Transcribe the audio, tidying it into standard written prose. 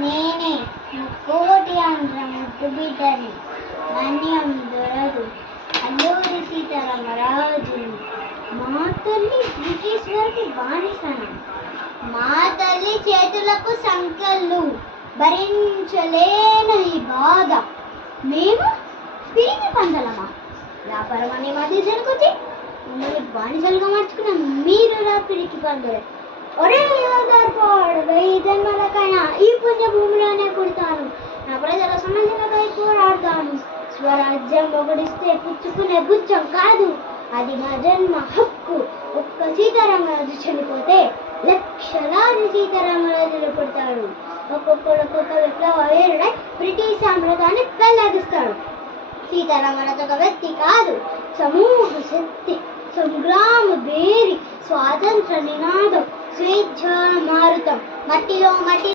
నేనే ముక్కోటి ఆంధ్ర ముద్దు బిడ్డని ధాన్యం దొరదు అల్లూరి సీతారామరాజు. మా తల్లి బ్రిటిష్ వారికి బానిసను. మా తల్లి చేతులకు సంకెళ్ళు భరించలేని ఈ బాధ. మేము పిరిగి పందలమా? వ్యాపారం అనే మా దేశానికి వచ్చి మమ్మల్ని బానిసలుగా మార్చుకున్న మీరు రా పిరికి పందులే. ఒరే యోధర్పాడు, 1000 జన్మలకైనా ఈ పుణ్య భూమిలోనే పుడతాను. నా ప్రజల సమస్యలపై పోరాడతాను. స్వరాజ్యం ఒకటిస్తే పుచ్చుకునే బుచ్చం కాదు, అది మా జన్మ హక్కు. ఒక్క సీతారామరాజు చనిపోతే లక్షలాది సీతారామరాజులు పుడతాడు. ఒక్కొక్కడు ఒక్కొక్క విప్లవ వీరుడై బ్రిటిష్ సామ్రాజ్యాన్ని పెళ్లాగిస్తాడు. సీతారామరాజు ఒక వ్యక్తి కాదు, సమూహ శక్తి, సంగ్రామ బేరి, స్వాతంత్ర నినాదం, స్వేచ్ఛ మారుతం. మట్టిలో మట్టి